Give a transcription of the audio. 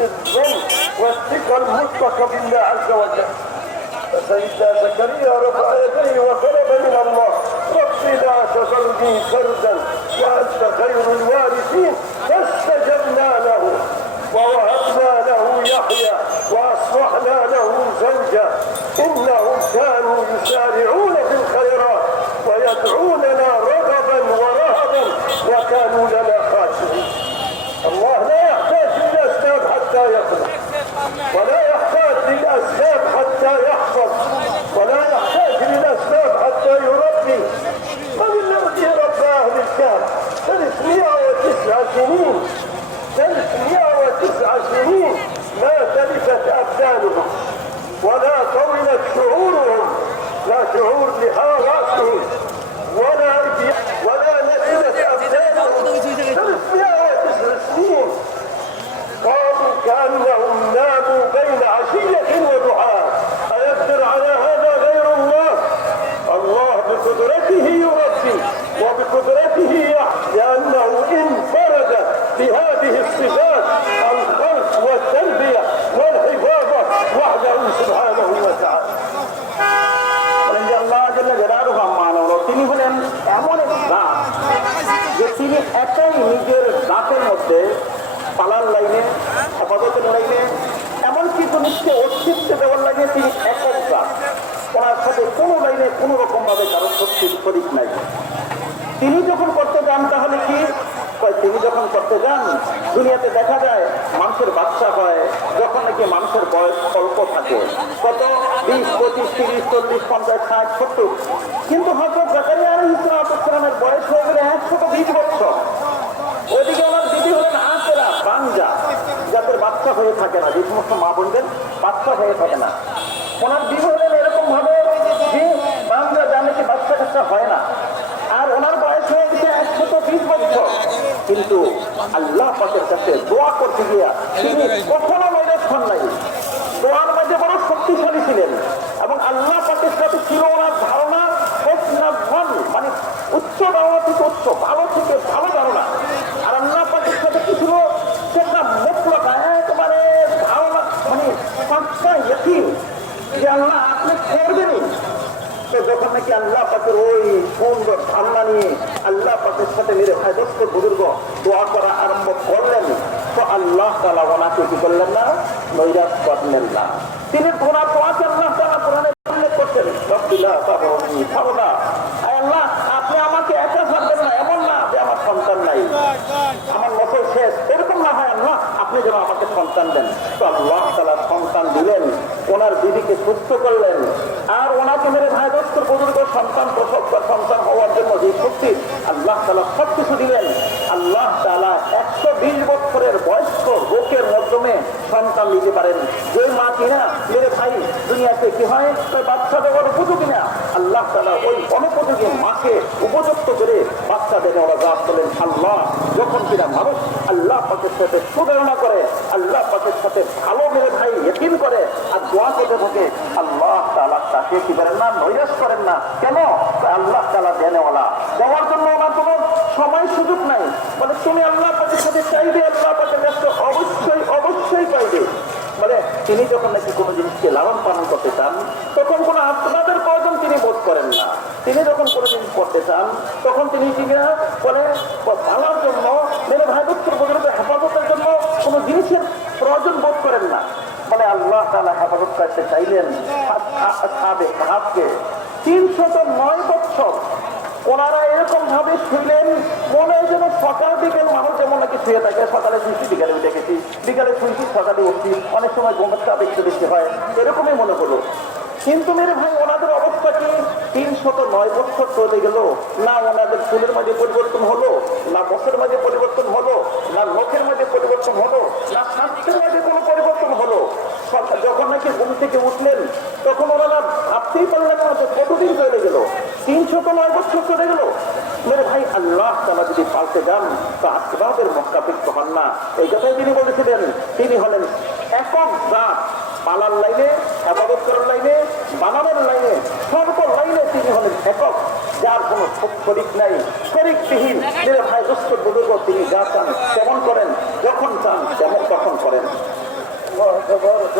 الظن والثقة المطلقة بالله عز وجل. فسيدنا زكريا رفع يديه وطلب من الله: رب لا تذرني فردا وأنت خير الوارثين. فاستجبنا له ووهبنا له يحيى وأصلحنا له زوجا إنهم كانوا يسارعون في الخيرات ويدعوننا رغبا ورهبا وكانوا لنا خاشعين. الله لا يحتاج للأسباب حتى يخلق، ولا يحتاج للأسباب حتى يحفظ، ولا يحتاج للأسباب حتى يربي. من الذي ربى أهل الكهف 309 سنين؟ 309 سنين ما تلفت أبدانهم ولا طولت شعورهم، لا شعور لحى رأسهم ولا نزلت أبدانهم. 309 سنين قالوا كأنهم ناموا بين عشية وضحاها. أيقدر على هذا غير الله؟ الله بقدرته يربي وبقدرته يحيي، لأنه انفرد بهذه الصفات: الخلق والتربية والحفاظة وحده سبحانه وتعالى. তিনি হলেন এমন এক গাছ যে তিনি একাই নিজের গাছের মধ্যে পালার লাইনে, হেফাজতের লাইনে, এমনকি জিনিসকে অস্তিত্ব দেওয়ার লাইনে তিনি একক গাছ। ওনার সাথে কোনো লাইনে কোনো রকম ভাবে কারো শরিক নাই। তিনি যখন করতে যান তাহলে কি তিনি যখন করতে যান দুনিয়াতে দেখা যায় মানুষের বাচ্চা হয় যখন নাকি মানুষের বয়স অল্প থাকে, কত 20, 25, 30, 40, 50, 60, 70। কিন্তু হযরত জাকারিয়া আলাইহিস সালামের বয়স হয়ে গেলে 120 বছর। ওইদিকে ওনার দিদি হলেন আঁকেরা, বাঞ্জা, যাদের বাচ্চা হয়ে থাকে না, যে সমস্ত মা বোনদের বাচ্চা হয়ে থাকে না। ওনার দিদি হলেন এরকম ভাবে যে বাঞ্জা, জানে কি বাচ্চা কাচ্চা হয় না, আর ওনার বয়স হয়ে গেছে 120 বছর। কিন্তু আল্লাহ পাকের কাছে দোয়া করতে গিয়া তিনি কখনো নৈরাশ হন নাই। দোয়ার মাঝে বড় শক্তিশালী ছিলেন এবং আল্লাহ পাকের সাথে ছিল ওনার ধারণা মানে উচ্চ ধারণা থেকে উচ্চ, ভালো থেকে ভালো ধারণা। আর আল্লাহ পাকের সাথে কি ছিল? সেটা মুতলাক একেবারে ধারণা, মানে পাক্কা ইয়াকিন যে আল্লাহ আপনি করবেনই। তো যখন নাকি আল্লাহ পাকের ওই সুন্দর ধারণা নিয়ে আল্লাহ পাকের সাথে মেরে ভাইদস্ত বুজুর্গ দোয়া করা আরম্ভ করলেন, তো আল্লাহ তাআলা ওনাকে কি করলেন না? নৈরাশ করলেন না। তিনি ওনার দোয়াকে আল্লাহ তাআলা কোরআনে উল্লেখ করছেন, রব্বিলা তাবরনি ফারদা, আল্লাহ আপনি আমাকে একা ছাড়বেন না, এমন না যে আমার সন্তান নাই, আমার নসল শেষ, এরকম না হয় আল্লাহ আপনি যেন আমাকে সন্তান দেন। তো আল্লাহ তাআলা সন্তান দিলেন, ওনার দিদিকে সুস্থ করলেন। আর ওনাকে মেরে ভাই দোস্তর বুজুর্গ সন্তান প্রসব বা সন্তান হওয়ার জন্য যে শক্তি আল্লাহ তাআলা সব কিছু দিলেন, আল্লাহ তাআলা 120 বছরের বয়স্ক লোকের মাধ্যমে সন্তান দিতে পারেন। যে মা কিনা মেরে ভাই দুনিয়াতে কি হয় বাচ্চা দেওয়ার উপযোগী না, আল্লাহ তাআলা ওই অনুপযোগী মাকে উপযুক্ত করে বাচ্চা দেনে ওরা গাছ তোলেন। আল্লাহ যখন কিনা মানুষ আল্লাহ পাকের সাথে সুধারণা করে, আল্লাহ পাকের সাথে ভালো মেরে ভাই ইয়াকিন করে আর দোয়া করতে থাকে, আল্লাহ তাআলা তাকে কি করেন না? নৈরাশ করেন না। কেন? আল্লাহ তাআলা দেনেওয়ালা, দেওয়ার জন্য ওনার কোনো সময় সুযোগ নাই। মানে তুমি আল্লাহ পাকের সাথে চাইবে, আল্লাহ পাকের কাছে অবশ্যই অবশ্যই পাইবে। মানে তিনি যখন নাকি কোনো জিনিসকে লালন পালন করতে চান তখন কোনো আপনাদের প্রয়োজন তিনি বোধ করেন না। তিনি যখন কোনো জিনিস করতে চান তখন তিনি কি বলে পালার জন্য, মেরে ভাই বছর পর্যন্ত হেফাজতের জন্য কোনো জিনিসের প্রয়োজন বোধ করেন না। মানে আল্লাহ তাআলা হেফাজত করতে চাইলেন সাহাবকে 309 বছর। ওনারা এরকম ভাবে শুইলেন, মনে হয় যেন সকাল বিকেল মানুষ যেমন নাকি শুয়ে থাকে, সকালে শুনছি বিকালে দেখেছি, বিকালে শুনছি সকালে উঠছি, অনেক সময় ঘুমের চাপ একটু বেশি হয়, এরকমই মনে হলো। কিন্তু মেরে ভাই ওনাদের অবস্থা কি? 309 বছর চলে গেল, না ওনাদের চুলের মাঝে পরিবর্তন হলো, না বছর মাঝে পরিবর্তন হলো, না নখের মাঝে পরিবর্তন হলো, না স্বাস্থ্যের মাঝে কোনো পরিবর্তন হলো। যখন নাকি ঘুম থেকে উঠলেন তখন ওনারা ভাবতেই পারলেন না কতদিন চলে গেল, 309 বছর চলে গেল। মেরে ভাই আল্লাহ তাআলা যদি পাল্টে যান তো আসবাবের মোকাবিক হন না। এই কথাই তিনি বলেছিলেন। তিনি হলেন একক জাত, পালার লাইনে, ইবাদত করার লাইনে, বানানোর লাইনে, সর্ব লাইনে তিনি হলেন একক, যার কোনো শরিক নাই, শরিকবিহীন। মেরে ভাই দোস্ত বুজুর্গ, তিনি যা চান তেমন করেন, যখন চান তেমন তখন করেন। খবর